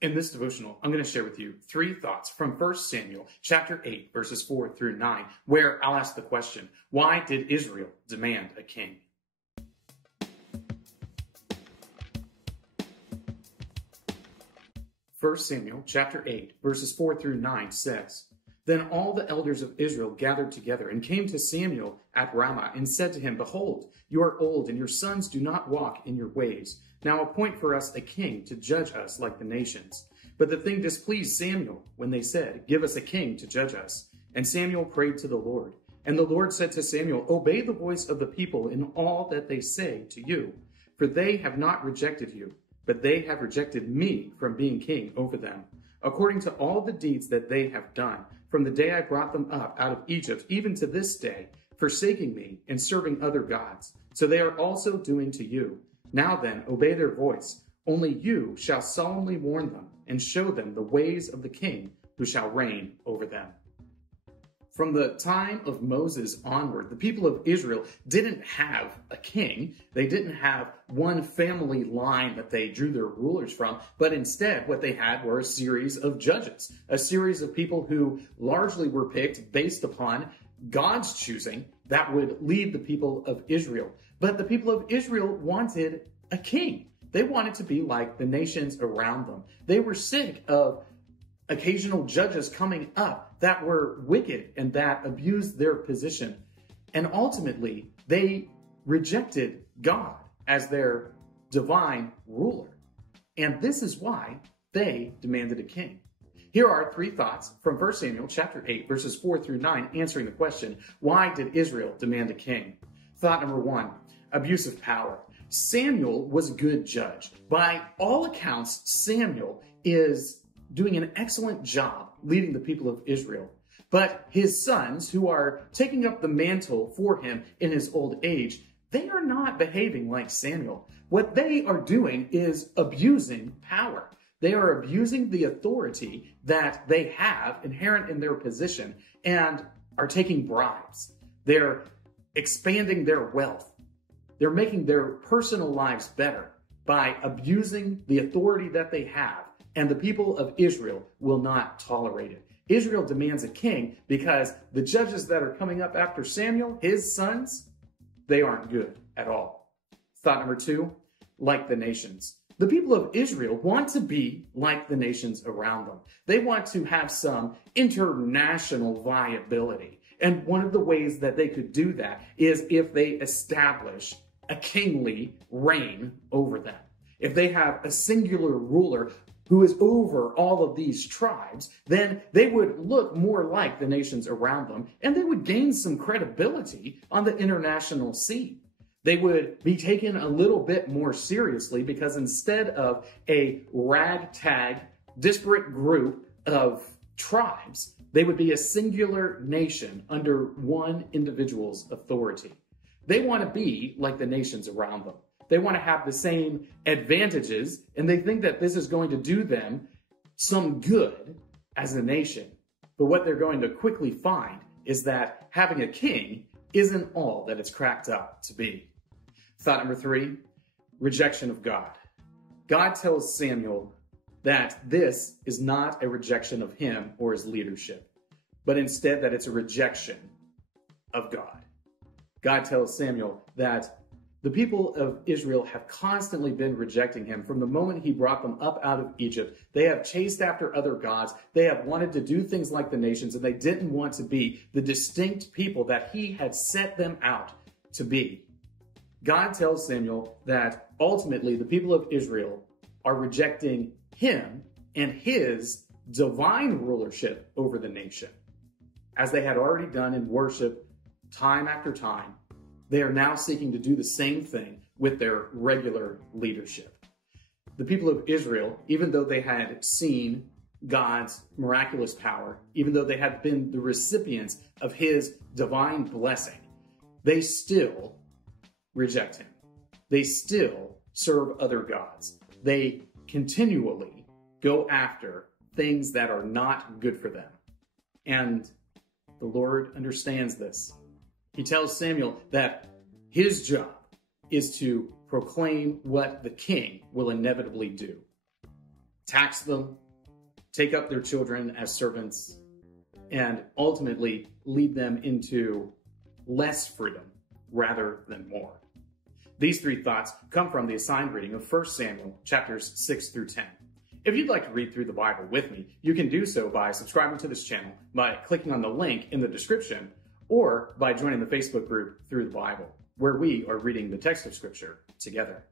In this devotional, I'm going to share with you 3 thoughts from 1 Samuel chapter 8, verses 4 through 9, where I'll ask the question, why did Israel demand a king? First Samuel chapter 8, verses 4 through 9 says, Then all the elders of Israel gathered together and came to Samuel at Ramah and said to him, Behold, you are old, and your sons do not walk in your ways. Now appoint for us a king to judge us like the nations. But the thing displeased Samuel when they said, Give us a king to judge us. And Samuel prayed to the Lord. And the Lord said to Samuel, Obey the voice of the people in all that they say to you. For they have not rejected you, but they have rejected me from being king over them, according to all the deeds that they have done, from the day I brought them up out of Egypt, even to this day, forsaking me and serving other gods. So they are also doing to you. Now then, obey their voice. Only you shall solemnly warn them and show them the ways of the king who shall reign over them. From the time of Moses onward, the people of Israel didn't have a king. They didn't have one family line that they drew their rulers from, but instead what they had were a series of judges, a series of people who largely were picked based upon God's choosing that would lead the people of Israel. But the people of Israel wanted a king. They wanted to be like the nations around them. They were sick of occasional judges coming up that were wicked and that abused their position. And ultimately, they rejected God as their divine ruler. And this is why they demanded a king. Here are 3 thoughts from 1 Samuel chapter 8, verses 4 through 9, answering the question, why did Israel demand a king? Thought number 1, abuse of power. Samuel was a good judge. By all accounts, Samuel is doing an excellent job leading the people of Israel. But his sons, who are taking up the mantle for him in his old age, they are not behaving like Samuel. What they are doing is abusing power. They are abusing the authority that they have inherent in their position and are taking bribes. They're expanding their wealth. They're making their personal lives better by abusing the authority that they have, and the people of Israel will not tolerate it. Israel demands a king because the judges that are coming up after Samuel, his sons, they aren't good at all. Thought number 2, like the nations. The people of Israel want to be like the nations around them. They want to have some international viability. And one of the ways that they could do that is if they establish a kingly reign over them. If they have a singular ruler who is over all of these tribes, then they would look more like the nations around them, and they would gain some credibility on the international scene. They would be taken a little bit more seriously because instead of a ragtag, disparate group of tribes, they would be a singular nation under one individual's authority. They want to be like the nations around them. They want to have the same advantages, and they think that this is going to do them some good as a nation. But what they're going to quickly find is that having a king isn't all that it's cracked up to be. Thought number 3, rejection of God. God tells Samuel that this is not a rejection of him or his leadership, but instead that it's a rejection of God. God tells Samuel that the people of Israel have constantly been rejecting him from the moment he brought them up out of Egypt. They have chased after other gods. They have wanted to do things like the nations, and they didn't want to be the distinct people that he had set them out to be. God tells Samuel that ultimately the people of Israel are rejecting him and his divine rulership over the nation. As they had already done in worship time after time, they are now seeking to do the same thing with their regular leadership. The people of Israel, even though they had seen God's miraculous power, even though they had been the recipients of his divine blessing, they still reject him. They still serve other gods. They continually go after things that are not good for them. And the Lord understands this. He tells Samuel that his job is to proclaim what the king will inevitably do. tax them, take up their children as servants, and ultimately lead them into less freedom rather than more. These three thoughts come from the assigned reading of 1 Samuel chapters 6 through 10. If you'd like to read through the Bible with me, you can do so by subscribing to this channel, by clicking on the link in the description, or by joining the Facebook group Through the Bible, where we are reading the text of Scripture together.